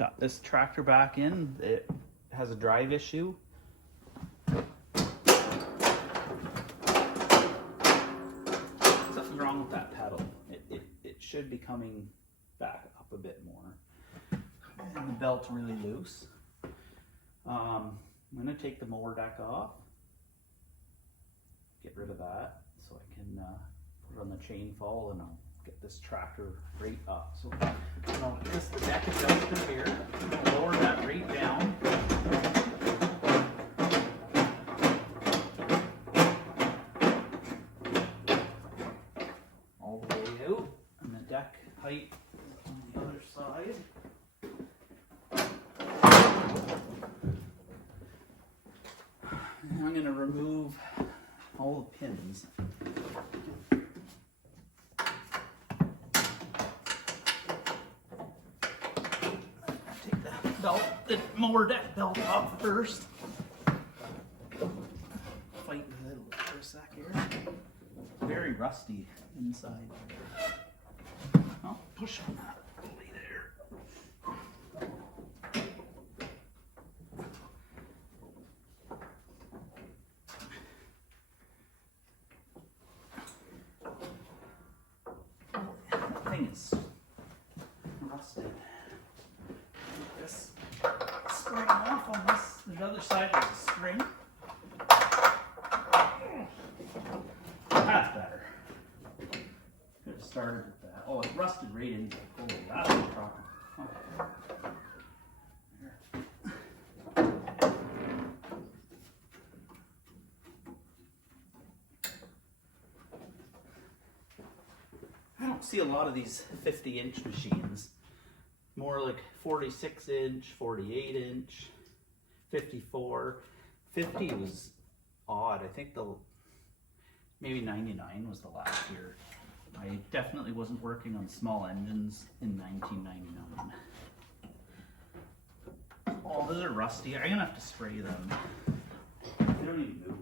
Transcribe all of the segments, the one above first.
got this tractor back in. It has a drive issue. Something's wrong with that pedal. It should be coming back up a bit more. And the belt's really loose. I'm going to take the mower deck off. Get rid of that so I can put it on the chain fall, and I'll get this tractor rate up. So the deck is out through here. I'll lower that rate down. All the way out, and the deck height on the other side. And I'm going to remove all the pins. Take the belt, the mower deck belt off first. Fight with it for a sec here. Very rusty inside. I'll push on that pulley there. Is rusted. This spring off on this. The other side is a spring. That's better. Could have started with that. Oh, it rusted right into the pulley. That's the problem. See a lot of these 50-inch machines, more like 46-inch, 48-inch, 54. 50 was odd. I think maybe 99 was the last year. I definitely wasn't working on small engines in 1999. Oh, those are rusty. I'm gonna have to spray them. They don't even move.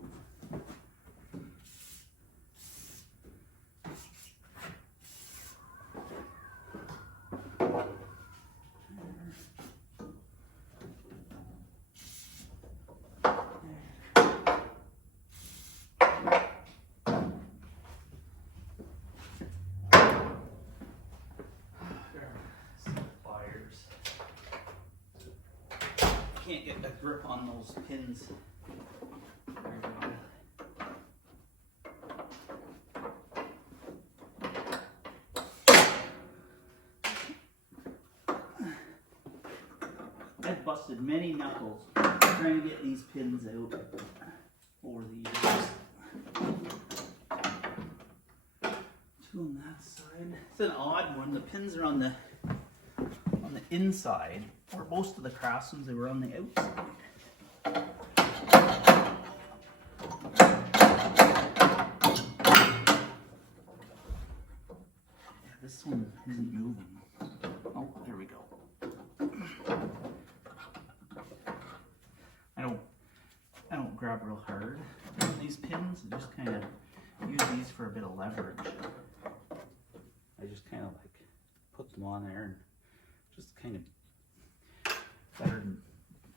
Can't get a grip on those pins. I've busted many knuckles trying to get these pins out over the years. Two on that side. It's an odd one. The pins are on the inside. For most of the Craftsmans, they were on the outside. Yeah, this one isn't moving. Oh, there we go. I don't grab real hard on these pins. I just kind of use these for a bit of leverage. I just kind of like put them on there and just kind of better than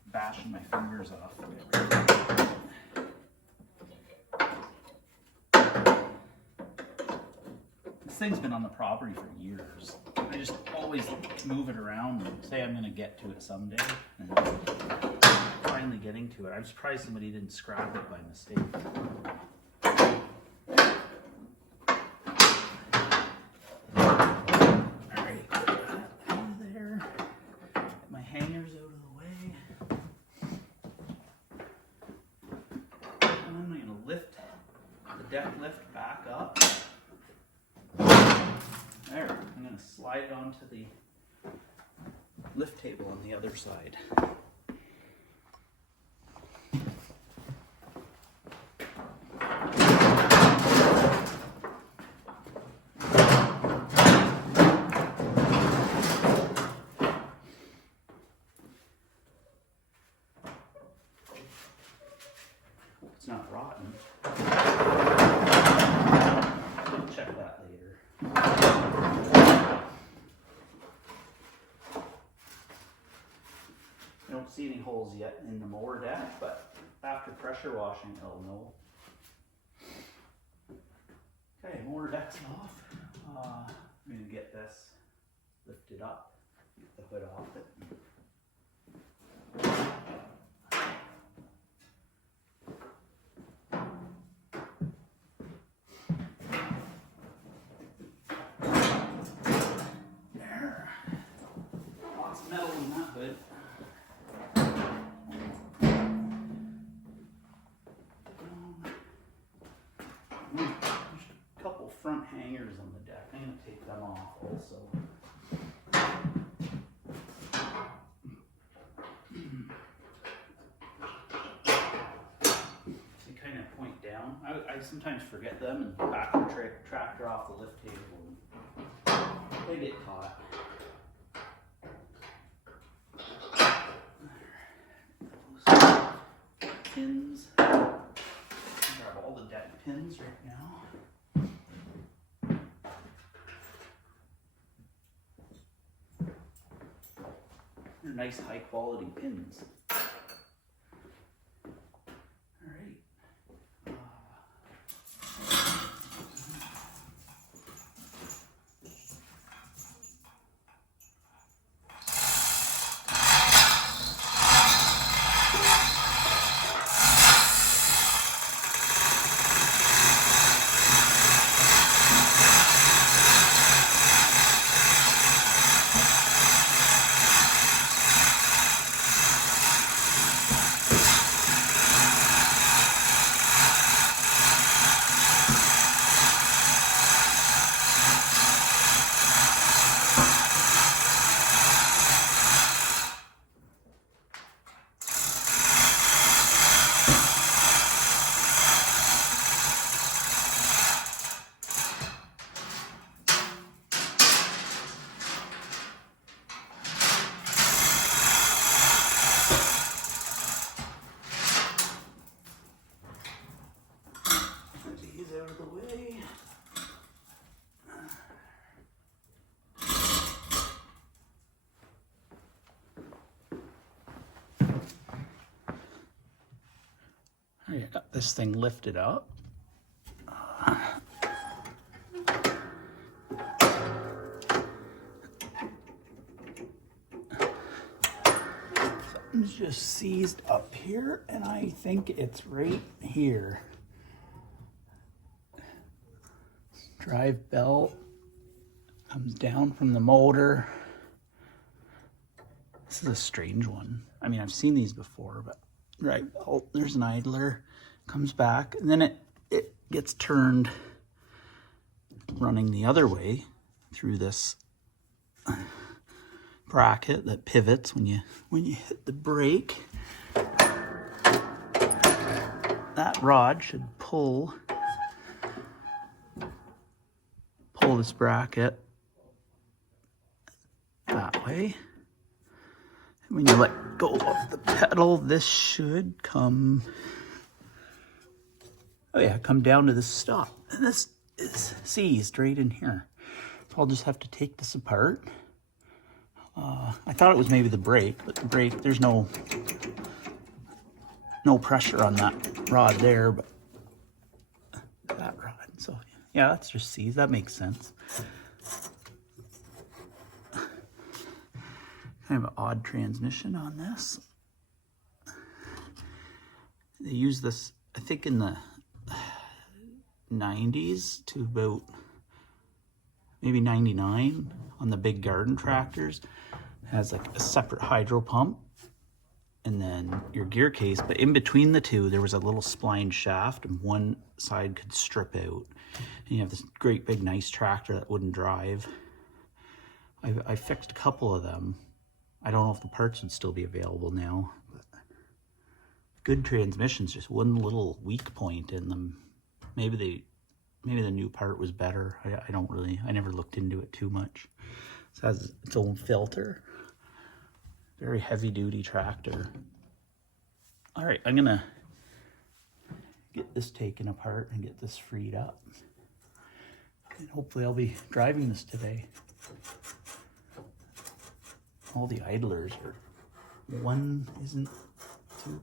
bashing my fingers off. This thing's been on the property for years. I just always move it around and say I'm going to get to it someday. And finally getting to it. I'm surprised somebody didn't scrap it by mistake. Deck lift back up. There, I'm going to slide it onto the lift table on the other side. It's not rotten. We'll check that later. I don't see any holes yet in the mower deck, but after pressure washing, it'll know. Okay, mower deck's off. I'm gonna get this lifted up, get the hood off it. There. Lots of metal in that hood. There's a couple front hangers on the deck. I'm gonna take them off also. They kind of point down. I sometimes forget them and back the tractor off the lift table. They get caught. Pins. Grab all the deck pins right now. They're nice high quality pins. Out of the way. All right, I got this thing lifted up. Something's just seized up here, and I think it's right here. Drive belt comes down from the motor. This is a strange one. I mean, I've seen these before, but drive belt, there's an idler, comes back, and then it gets turned running the other way through this bracket that pivots when you hit the brake. That rod should pull this bracket that way. And when you let go of the pedal, this should come, come down to the stop. And this is seized right in here. So I'll just have to take this apart. I thought it was maybe the brake, but the brake, there's no pressure on that rod there, but that rod. So yeah, that's just seized. That makes sense. Kind of an odd transmission on this. They use this, I think, in the 90s to about maybe 99 on the big garden tractors. It has like a separate hydro pump and then your gear case, but in between the two there was a little spline shaft and one side could strip out. And you have this great big nice tractor that wouldn't drive. I fixed a couple of them. I don't know if the parts would still be available now, but good transmissions, just one little weak point in them. Maybe the new part was better. I never looked into it too much. It has its own filter. Very heavy duty tractor. All right, I'm gonna get this taken apart and get this freed up. And hopefully I'll be driving this today. All the idlers are one isn't too,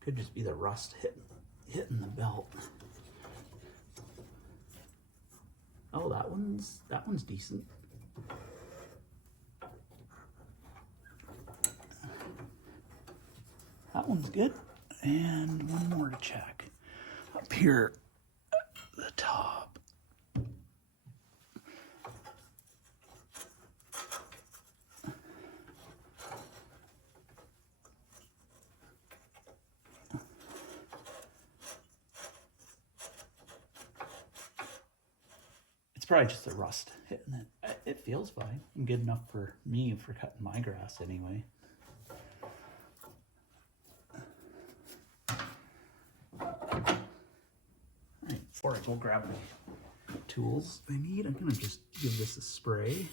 could just be the rust hitting the belt. Oh, that one's decent. That one's good. And one more to check. Up here at the top. It's probably just the rust hitting it. It feels fine. Good enough for me for cutting my grass anyway. Before I go grab the tools I need, I'm gonna just give this a spray.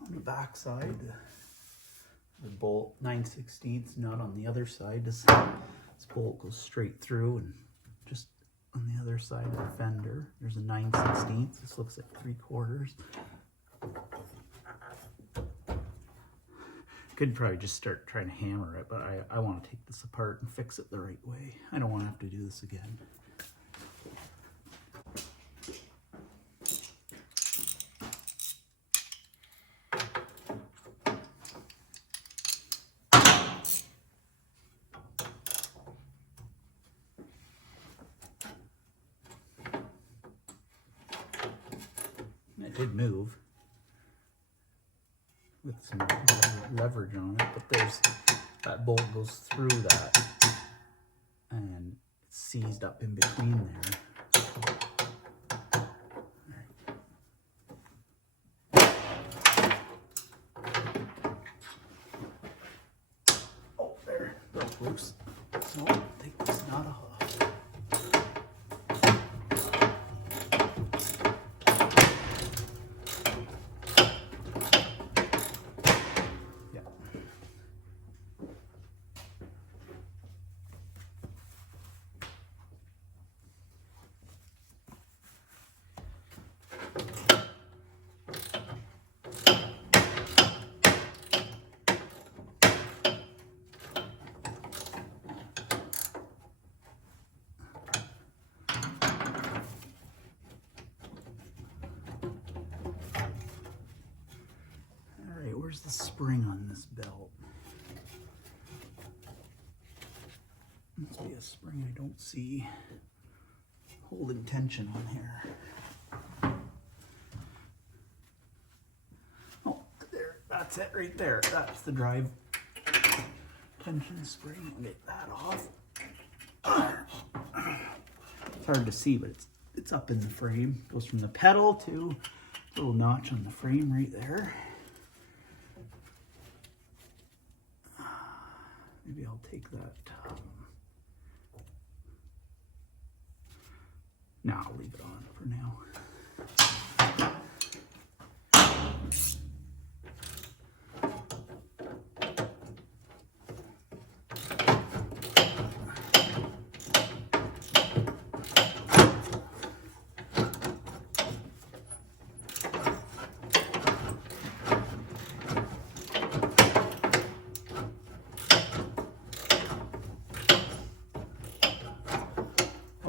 On the back side, the bolt 9/16 nut on the other side. This bolt goes straight through, and just on the other side of the fender, there's a 9/16. This looks like 3/4. Could probably just start trying to hammer it, but I want to take this apart and fix it the right way. I don't want to have to do this again. It did move with some leverage on it, but that bolt goes through that and it's seized up in between there. Oh, there, broke loose. So I'll take this knot off. Where's the spring on this belt? Must be a spring I don't see holding tension on here. Oh, there, that's it right there. That's the drive tension spring. I'll get that off. It's hard to see, but it's up in the frame. Goes from the pedal to a little notch on the frame right there. Maybe I'll take that. No, I'll leave it on for now.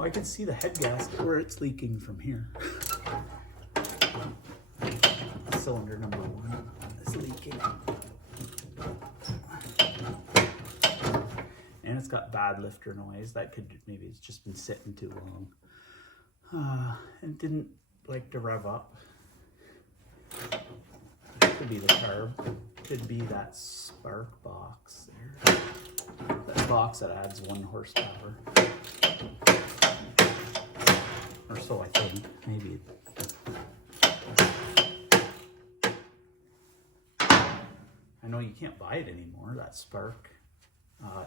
I can see the head gasket where it's leaking from here. Cylinder number 1 is leaking. And it's got bad lifter noise. That could, maybe it's just been sitting too long. And didn't like to rev up. Could be the carb. Could be that spark box there. That box that adds 1 horsepower. Or so I think, maybe. I know you can't buy it anymore, that spark,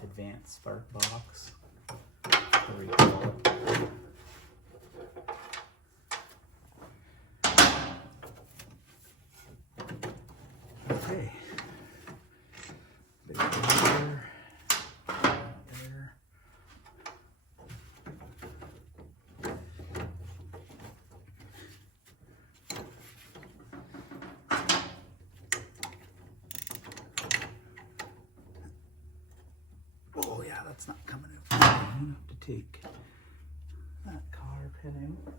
advanced spark box. Whatever you call it. Okay. Big there. There. gonna have to take that collar pin out.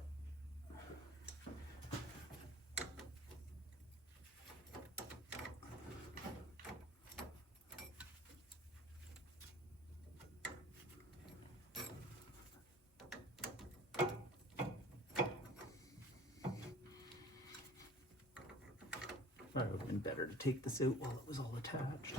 Probably would have been better to take this out while it was all attached.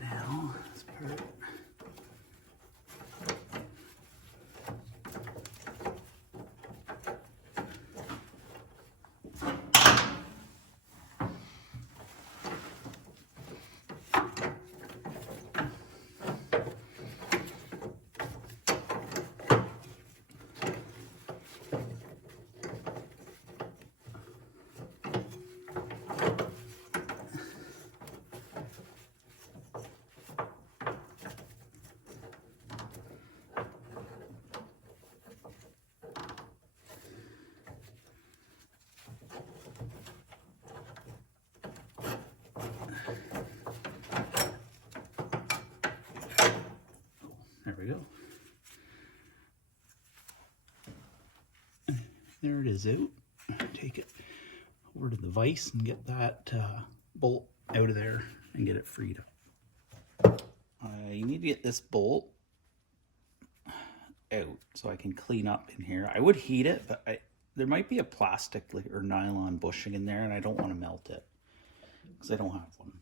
Now, let's put it. There we go. There it is out. Take it over to the vise and get that bolt out of there and get it freed up. I need to get this bolt out so I can clean up in here. I would heat it, but there might be a plastic or nylon bushing in there and I don't want to melt it because I don't have one.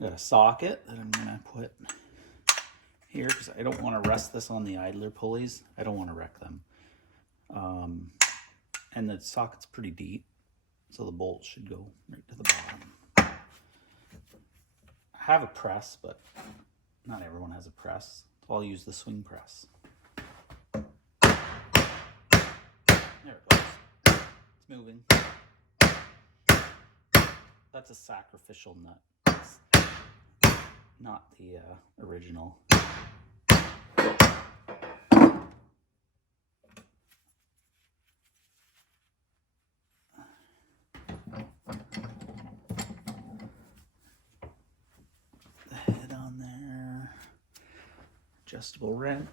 I got a socket that I'm going to put here because I don't want to rest this on the idler pulleys. I don't want to wreck them. And the socket's pretty deep, so the bolt should go right to the bottom. I have a press, but not everyone has a press, so I'll use the swing press. There it goes. It's moving. That's a sacrificial nut. It's not the original. Adjustable wrench.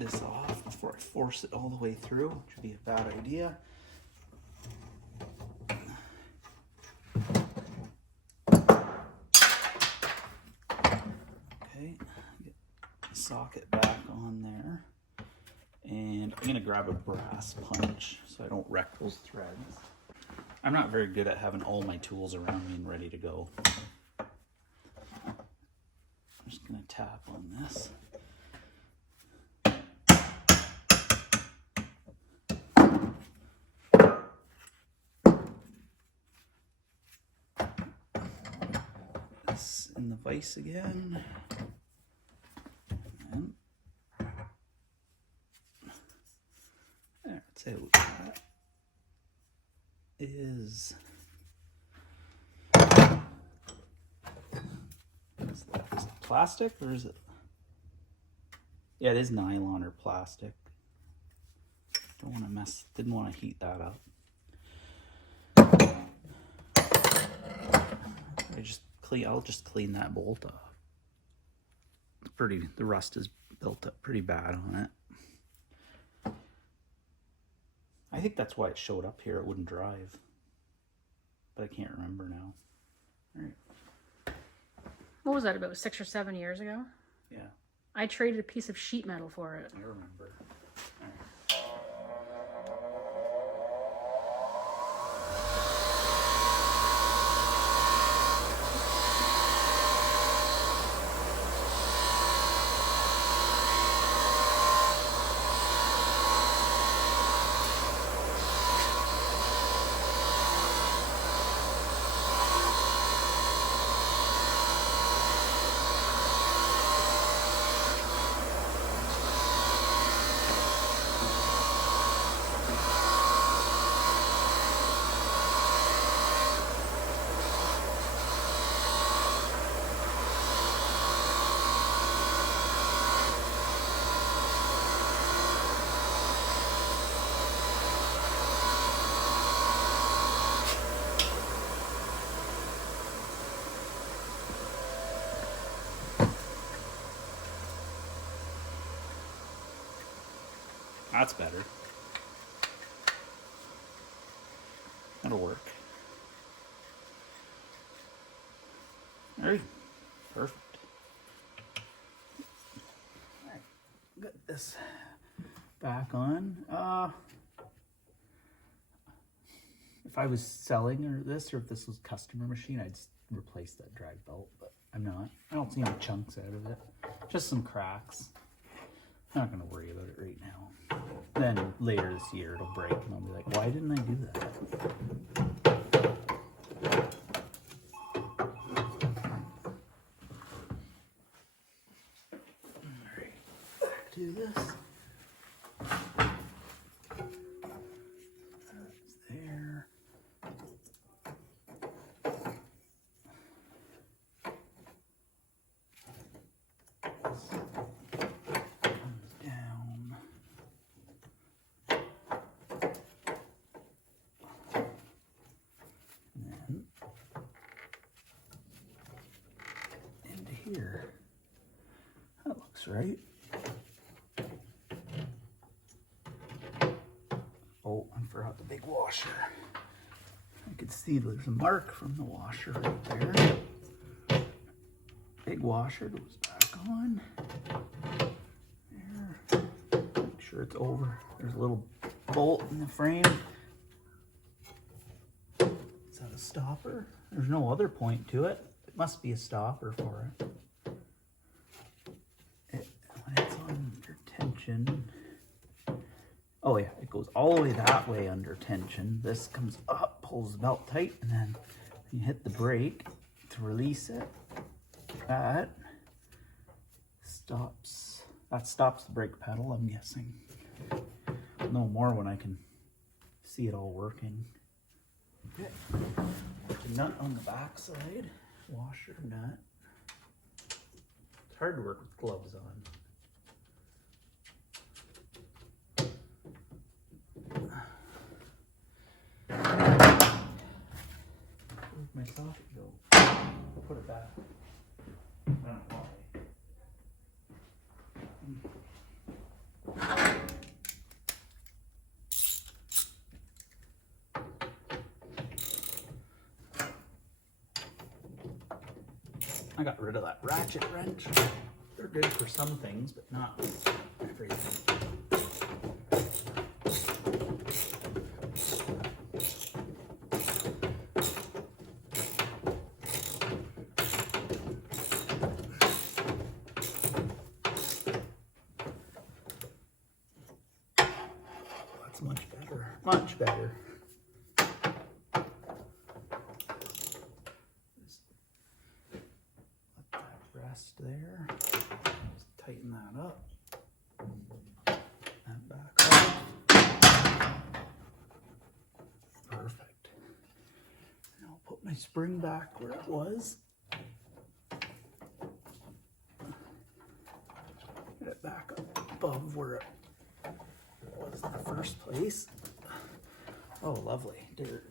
This off before I force it all the way through, which would be a bad idea. Okay, get the socket back on there. And I'm gonna grab a brass punch so I don't wreck those threads. I'm not very good at having all my tools around me and ready to go. I'm just going to tap on this. This in the vise again. And there, it's out. That is... Is it plastic or is it? Yeah, it is nylon or plastic. Don't want to mess, didn't want to heat that up. I'll just clean that bolt off. It's the rust is built up pretty bad on it. I think that's why it showed up here. It wouldn't drive, but I can't remember now. All right. What was that, about 6 or 7 years ago? Yeah. I traded a piece of sheet metal for it. I remember. All right. That's better. That'll work. Alright, perfect. Alright, get this back on. If I was selling this, or if this was customer machine, I'd replace that drag belt, but I'm not. I don't see any chunks out of it. Just some cracks. I'm not gonna worry about it right now. Then later this year it'll break and I'll be like, why didn't I do that? Alright, back to this. That's there. Down. And then into here. That looks right. Oh, I forgot the big washer. I could see there's a mark from the washer right there. Big washer goes back on. There. Make sure it's over. There's a little bolt in the frame. Is that a stopper? There's no other point to it. It must be a stopper for it. When it's under tension. Oh yeah, it goes all the way that way under tension. This comes up, pulls the belt tight, and then you hit the brake to release it. That stops the brake pedal, I'm guessing. I'll know more when I can see it all working. Okay. The nut on the back side, washer nut. It's hard to work with gloves on. Where'd my socket go? I'll put it back. I don't know why. I got rid of that ratchet wrench. They're good for some things, but not everything. That's much better. Much better. There, just tighten that up, and back off. Perfect. And I'll put my spring back where it was. Get it back up above where it was in the first place. Oh, lovely dirt.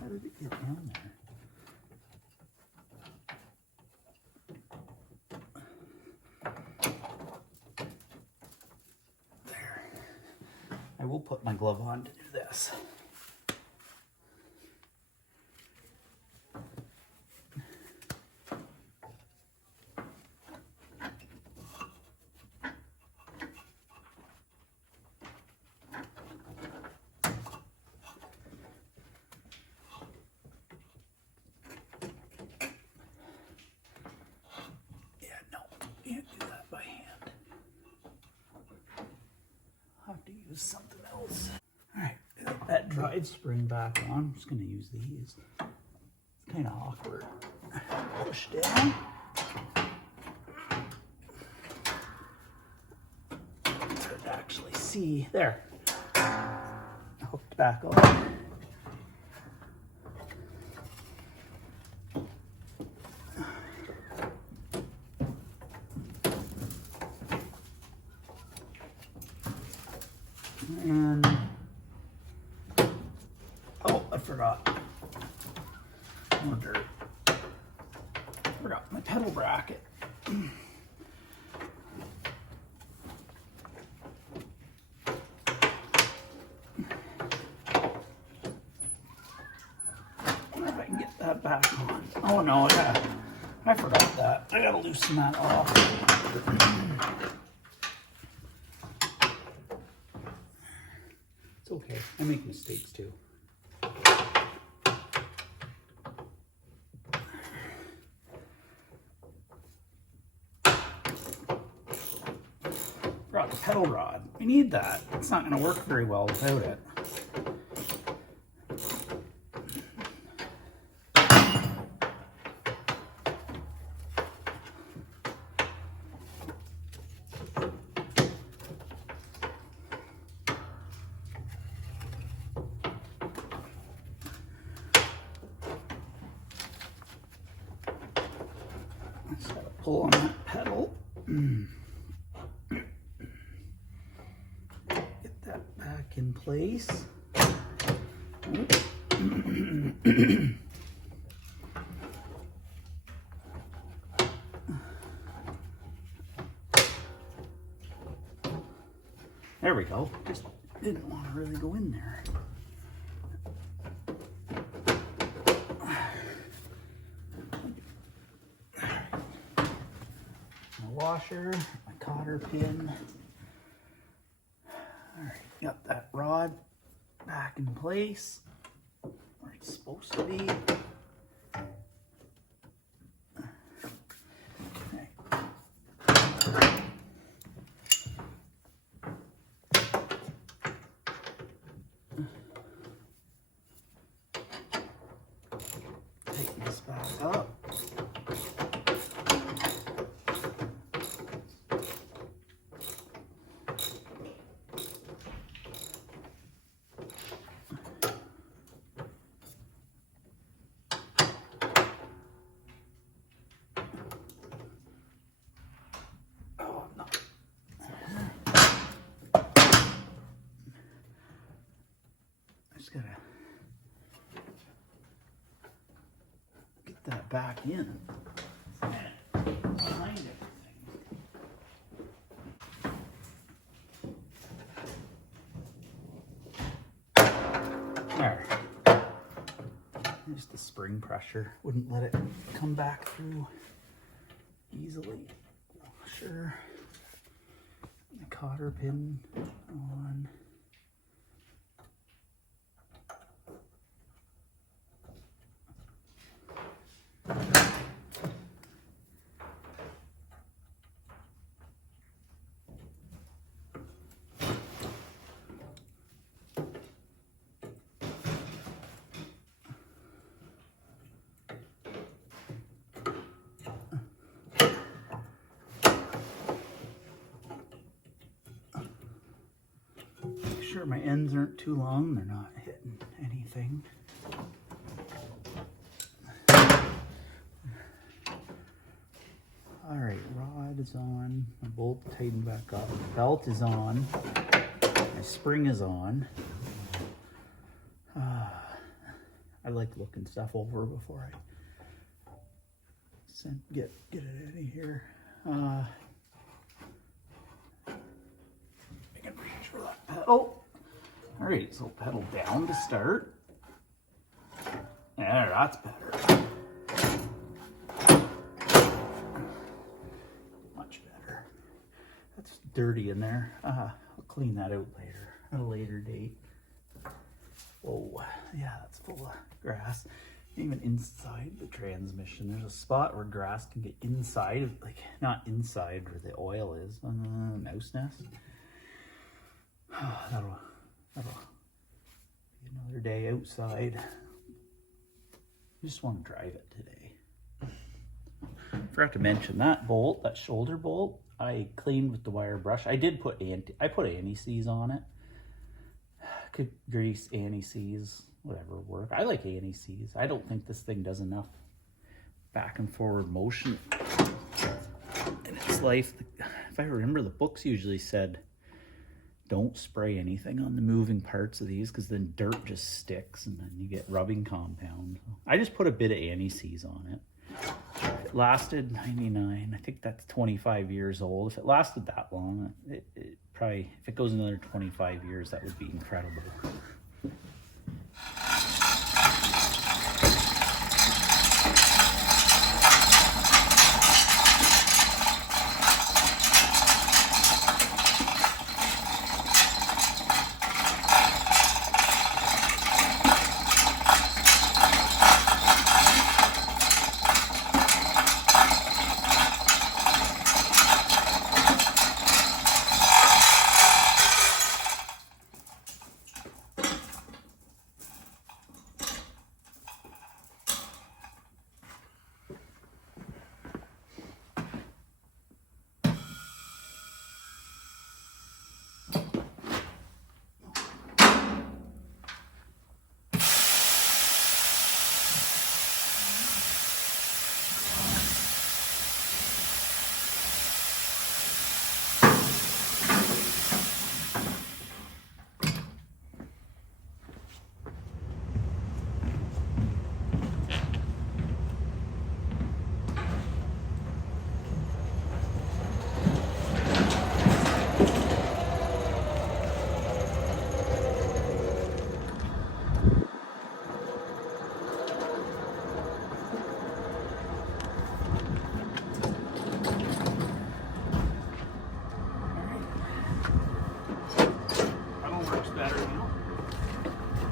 How did it get down there? There. I will put my glove on to do this. Something else. All right, that drive spring back on. I'm just going to use these. It's kind of awkward. Push down. It's hard to actually see. There. Hooked back on. And oh, I forgot. More dirt. Forgot my pedal bracket. That back on. Oh no, I forgot that. I gotta loosen that off. It's okay. I make mistakes too. Brought the pedal rod. We need that. It's not gonna work very well without it. Just gotta pull on that pedal. Get that back in place. There we go. Just didn't want to really go in there. Washer, my cotter pin. All right, got that rod back in place where it's supposed to be. Okay. Take this back up. Just gotta get that back in and behind everything. There. Just the spring pressure wouldn't let it come back through easily. Sure. The cotter pin on. Make sure my ends aren't too long, they're not hitting anything. All right, rod is on, my bolt tightened back up, belt is on, my spring is on. I like looking stuff over before I get it out of here. I can reach for that pedal. All right, so pedal down to start. There, that's better. Much better. That's dirty in there. I'll clean that out later, at a later date. Oh, yeah, that's full of grass. Even inside the transmission, there's a spot where grass can get inside, like not inside where the oil is, on the mouse nest. That'll be another day outside. I just want to drive it today. Forgot to mention that bolt, that shoulder bolt, I cleaned with the wire brush. I did put anti-seize on it. Could grease anti-seize, whatever work. I like anti-seize. I don't think this thing does enough back and forward motion in its life. If I remember, the books usually said don't spray anything on the moving parts of these, because then dirt just sticks and then you get rubbing compound. I just put a bit of anti-seize on it. It lasted 99. I think that's 25 years old. If it lasted that long, it probably, if it goes another 25 years, that would be incredible.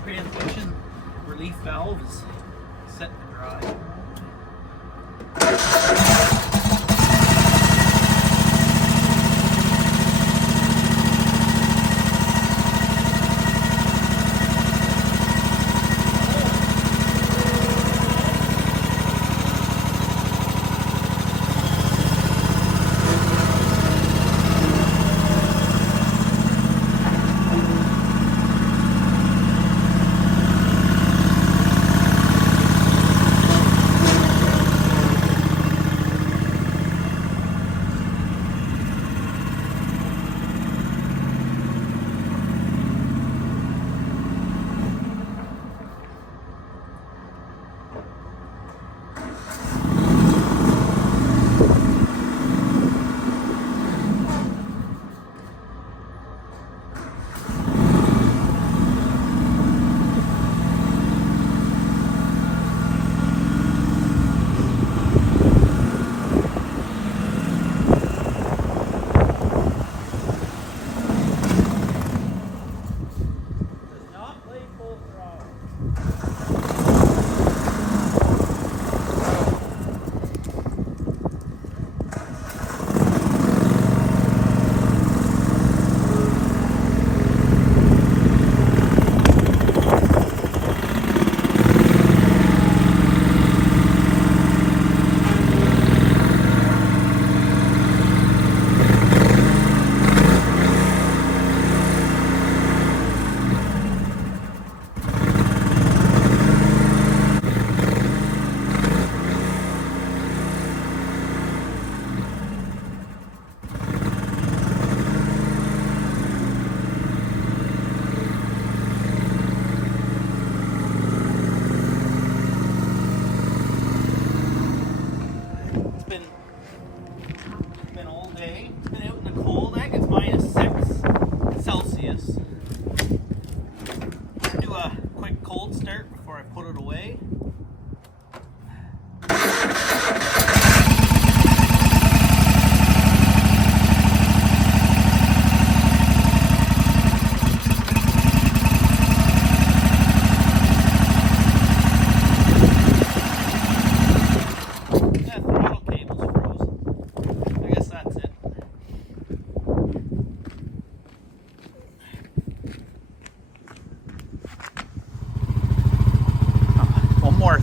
Transmission relief valve is set to dry.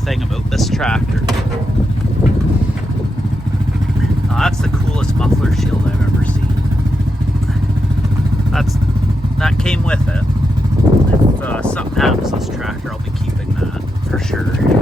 Thing about this tractor. That's the coolest muffler shield I've ever seen. That came with it. If something happens to this tractor, I'll be keeping that for sure.